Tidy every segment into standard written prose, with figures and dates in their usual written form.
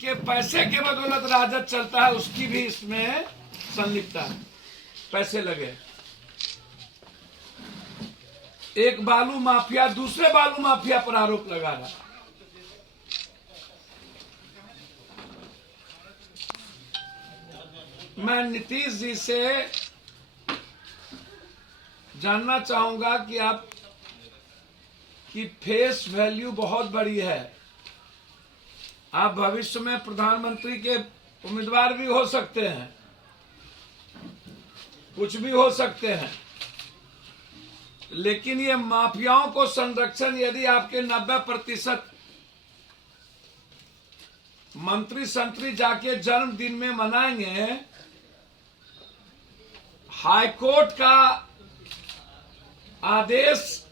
जिनके पैसे के बदौलत राजद चलता है उसकी भी इसमें संलिप्तता है, पैसे लगे। एक बालू माफिया दूसरे बालू माफिया पर आरोप लगा रहा। मैं नीतीश जी से जानना चाहूंगा कि आप की फेस वैल्यू बहुत बड़ी है, आप भविष्य में प्रधानमंत्री के उम्मीदवार भी हो सकते हैं, कुछ भी हो सकते हैं, लेकिन ये माफियाओं को संरक्षण यदि आपके 90% मंत्री संतरी जाके जन्मदिन में मनाएंगे, हाईकोर्ट का आदेश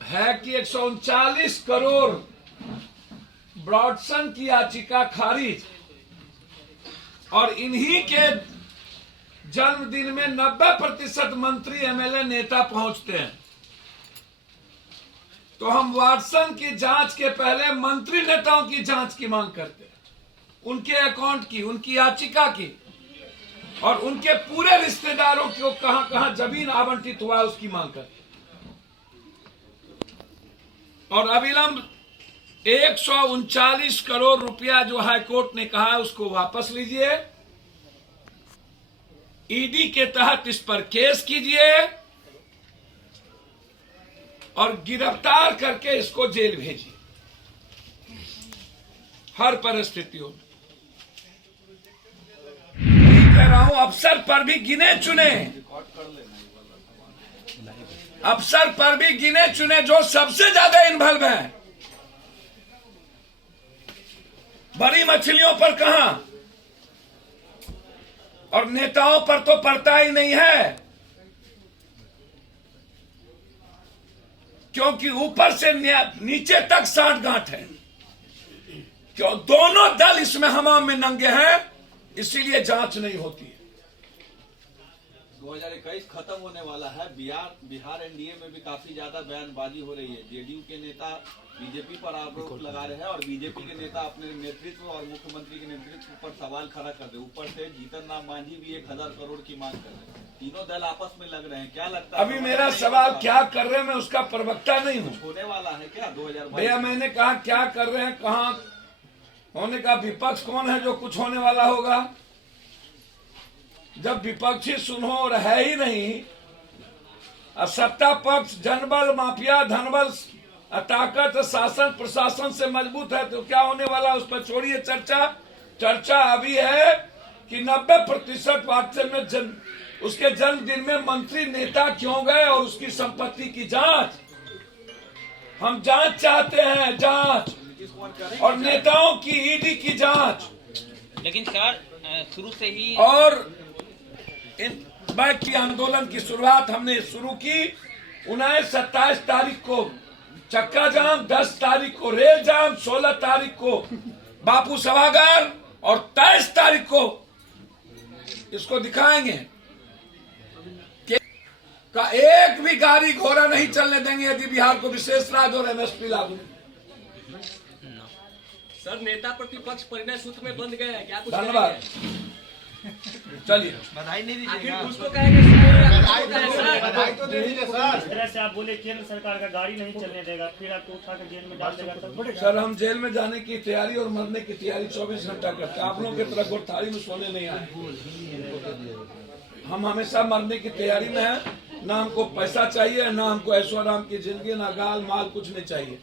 है कि 139 करोड़ ब्रॉडसन की याचिका खारिज, और इन्हीं के जन्मदिन में 90% मंत्री एमएलए नेता पहुंचते हैं। तो हम वाटसन की जांच के पहले मंत्री नेताओं की जांच की मांग करते हैं, उनके अकाउंट की, उनकी याचिका की, और उनके पूरे रिश्तेदारों को कहां कहां जमीन आवंटित हुआ है उसकी मांग करते हैं। और अविलंब 139 करोड़ रुपया जो हाईकोर्ट ने कहा है उसको वापस लीजिए, ईडी के तहत इस पर केस कीजिए और गिरफ्तार करके इसको जेल भेजिए हर परिस्थितियों में। कह रहा हूं अफसर पर भी गिने चुने, अफसर पर भी गिने चुने जो सबसे ज्यादा इन्वॉल्व हैं, बड़ी मछलियों पर कहां, और नेताओं पर तो पड़ता ही नहीं है, क्योंकि ऊपर से नीचे तक साठगांठ है। क्यों दोनों दल इसमें हमाम में नंगे हैं, इसीलिए जांच नहीं होती है। 2021 खत्म होने वाला है, बिहार एनडीए में भी काफी ज्यादा बयानबाजी हो रही है। जेडीयू के नेता बीजेपी पर आरोप लगा रहे हैं और बीजेपी के नेता अपने नेतृत्व और मुख्यमंत्री के नेतृत्व पर सवाल खड़ा कर रहे हैं। ऊपर से जीतन राम मांझी भी 1000 करोड़ की मांग कर रहे हैं। तीनों दल आपस में लग रहे हैं, क्या लगता है? अभी मेरा सवाल क्या कर रहे हैं, मैं उसका प्रवक्ता नहीं हूँ। होने वाला है क्या 2022? भैया मैंने कहा क्या कर रहे हैं, कहाँ होने का, विपक्ष कौन है जो कुछ होने वाला होगा? जब विपक्षी सुनो और है ही नहीं, और सत्ता पक्ष जनबल माफिया धनबल ताकत शासन प्रशासन से मजबूत है, तो क्या होने वाला उस पर छोड़िए चर्चा। चर्चा अभी है कि 90% वाकई में उसके जन्मदिन में मंत्री नेता क्यों गए और उसकी संपत्ति की जांच, हम जांच चाहते हैं, जांच, और नेताओं की ईडी की जांच। लेकिन सर शुरू से ही और इन बैक की आंदोलन की शुरुआत हमने शुरू की 27 तारीख को चक्का जाम, 10 तारीख को रेल जाम, 16 तारीख को बापू सभागार और 23 तारीख को इसको दिखाएंगे कि का एक भी गाड़ी घोड़ा नहीं चलने देंगे यदि बिहार को विशेष राज्य और एमएसपी लागू। सर नेता प्रतिपक्ष परिणय सूत्र में बंद गए हैं, क्या कुछ धन्यवाद। चलिए बधाई नहीं दीजिएगा, उसको कहेंगे बधाई तो दे दीजिए सर। इस तरह से आप बोले केंद्र सरकार का गाड़ी नहीं चलने देगा, फिर आपको उठा कर जेल में डाल देगा, तब सर हम जेल में जाने की तैयारी और मरने की तैयारी 24 घंटा करते हैं। आप लोगों की तरह गोठारी में सोने नहीं आए, हम हमेशा मरने की तैयारी में हैं। ना हमको पैसा चाहिए, ना हमको ऐशो आराम की जिंदगी, ना गाल माल कुछ नहीं चाहिए,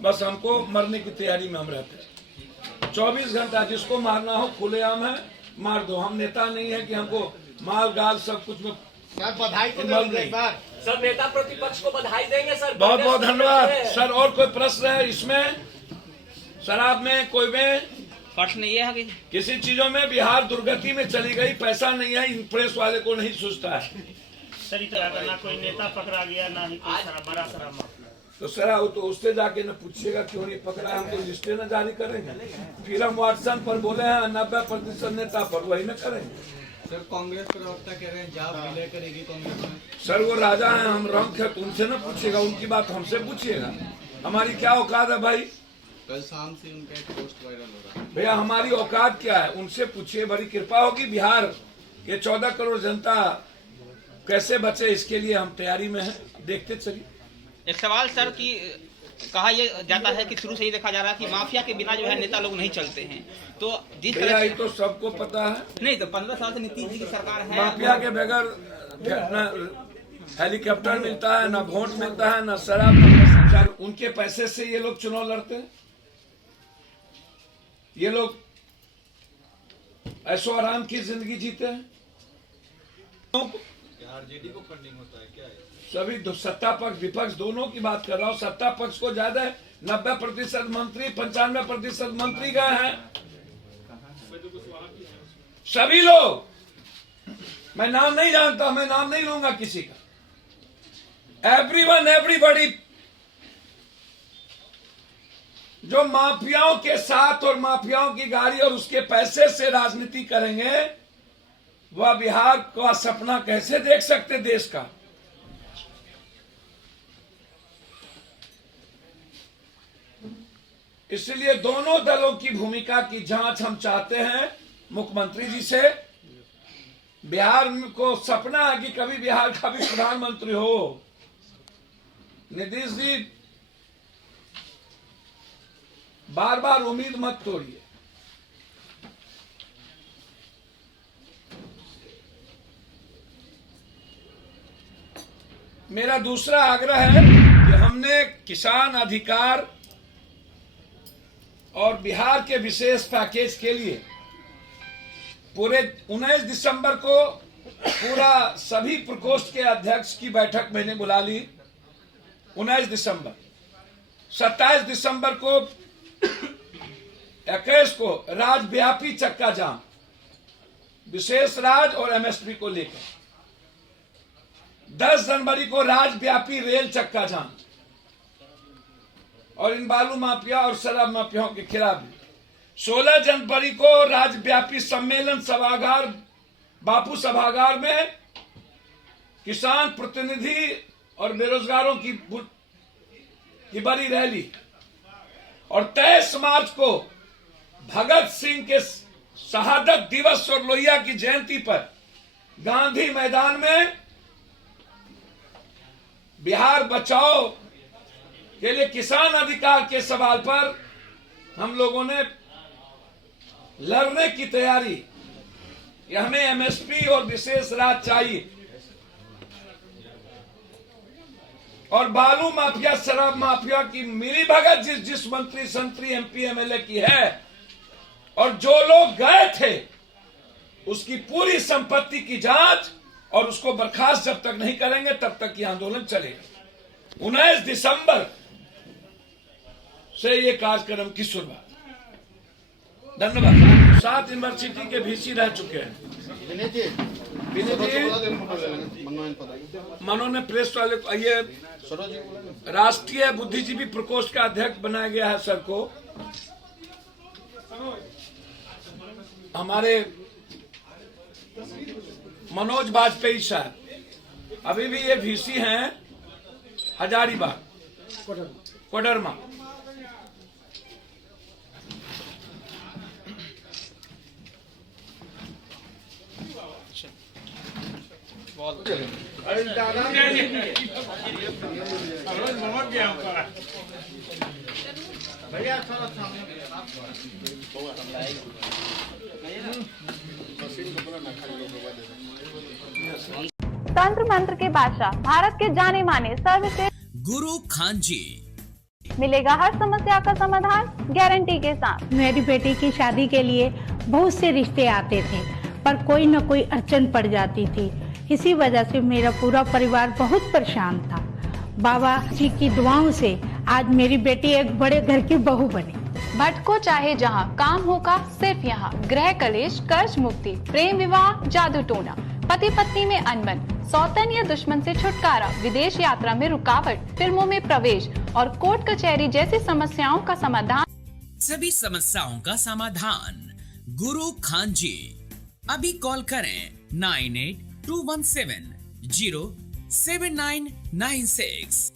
बस हमको मरने की तैयारी में हम रहते हैं। 24 घंटा जिसको मारना हो खुलेआम है, मार दो। हम नेता नहीं है कि हमको माल गाल सब कुछ में सर बधाई तो दीजिए सर। सर नेता प्रतिपक्ष को बधाई देंगे सर। बहुत बहुत धन्यवाद सर। और कोई प्रश्न है इसमें? शराब में कोई में प्रश्न ये है कि किसी चीजों में बिहार दुर्गति में चली गई, पैसा नहीं है, इन प्रेस वाले को नहीं सोचता है। सर इतना ना कोई नेता पकड़ा गया, ना ही कोई बड़ा सारा मामला। तो सर वो तो उससे जाके न पूछिएगा क्यों नहीं पकड़ा है, हम तो लिस्टें न जारी करेंगे। फिर हम व्हाट्सएप पर बोले हैं 90% नेता पर, वही न करेंगे। सर कांग्रेस प्रवक्ता कह रहे हैं जाप विलय करेगी कांग्रेस में। सर वो राजा है, हम रंक है, तो उनसे न पूछिएगा, उनकी बात हमसे पूछिएगा। हमारी क्या औकात है भाई? कल शाम से उनका एक पोस्ट वायरल हो रहा है। भैया हमारी औकात क्या है, उनसे पूछिए, बड़ी कृपा होगी। बिहार के 14 करोड़ जनता कैसे बचे, इसके लिए हम तैयारी में हैं, देखते चलिए। एक सवाल सर कि कहा यह जाता है कि शुरू से ही देखा जा रहा है कि माफिया के बिना जो है नेता लोग नहीं चलते हैं, तो जिस भैया तरह ये से तो सबको पता है, नहीं तो 15 साल से नीतीश जी की सरकार है। माफिया के बगैर न हेलीकॉप्टर मिलता है, न वोट मिलता है, न शराब, न भ्रष्टाचार। उनके पैसे से ये लोग चुनाव लड़ते हैं, ये लोग ऐशो आराम की जिंदगी जीते हैं। आरजेडी को फंडिंग होता है क्या है? सभी सत्ता पक्ष विपक्ष दोनों की बात कर रहा हूँ। सत्ता पक्ष को ज्यादा 90% मंत्री, 95% मंत्री गए हैं, सभी लोग। मैं नाम नहीं जानता, मैं नाम नहीं लूंगा किसी का। एवरीवन, एवरीबॉडी जो माफियाओं के साथ और माफियाओं की गाड़ी और उसके पैसे से राजनीति करेंगे, वह बिहार का सपना कैसे देख सकते देश का। इसलिए दोनों दलों की भूमिका की जांच हम चाहते हैं मुख्यमंत्री जी से। बिहार को सपना है कि कभी बिहार का भी प्रधानमंत्री हो। नीतीश जी बार बार उम्मीद मत तोड़िए। मेरा दूसरा आग्रह है कि हमने किसान अधिकार और बिहार के विशेष पैकेज के लिए पूरे 19 दिसंबर को पूरा सभी प्रकोष्ठ के अध्यक्ष की बैठक मैंने बुला ली। 19 दिसंबर, 27 दिसंबर को 21 को राज्यव्यापी चक्का जाम, विशेष राज और एमएसपी को लेकर। 10 जनवरी को राज्यव्यापी रेल चक्का जाम और इन बालू माफिया और शराब माफियाओं के खिलाफ भी। 16 जनवरी को राज्यव्यापी सम्मेलन सभागार, बापू सभागार में किसान प्रतिनिधि और बेरोजगारों की बड़ी रैली। और 23 मार्च को भगत सिंह के शहादत दिवस और लोहिया की जयंती पर गांधी मैदान में बिहार बचाओ के लिए किसान अधिकार के सवाल पर हम लोगों ने लड़ने की तैयारी कि हमें एमएसपी और विशेष राज चाहिए। और बालू माफिया, शराब माफिया की मिली भगत जिस मंत्री, संतरी, एमपी, एमएलए की है और जो लोग गए थे उसकी पूरी संपत्ति की जांच और उसको बर्खास्त जब तक नहीं करेंगे तब तक ये आंदोलन चलेगा। 19 दिसंबर से ये कार्यक्रम की शुरुआत। धन्यवाद। 7 यूनिवर्सिटी के वीसी रह चुके हैं। मनो ने प्रेस वाले को, ये राष्ट्रीय बुद्धिजीवी प्रकोष्ठ का अध्यक्ष बनाया गया है सर को। हमारे मनोज वाजपेयी साहब अभी भी ये वीसी हैं हजारीबाग, कोडरमा। भैया तंत्र मंत्र के बादशाह, भारत के जाने माने सर्वश्रेष्ठ गुरु खान जी, मिलेगा हर समस्या का समाधान गारंटी के साथ। मेरी बेटी की शादी के लिए बहुत से रिश्ते आते थे, पर कोई न कोई अड़चन पड़ जाती थी। इसी वजह से मेरा पूरा परिवार बहुत परेशान था। बाबा जी की दुआओं से आज मेरी बेटी एक बड़े घर की बहू बनी। भटको चाहे जहां, काम होगा सिर्फ यहाँ। गृह कलेश, कर्ज मुक्ति, प्रेम विवाह, जादू टोना, पति पत्नी में अनबन, सौतन या दुश्मन से छुटकारा, विदेश यात्रा में रुकावट, फिल्मों में प्रवेश और कोर्ट कचहरी जैसी समस्याओं का समाधान। सभी समस्याओं का समाधान गुरु खान जी। अभी कॉल करें 9821707996।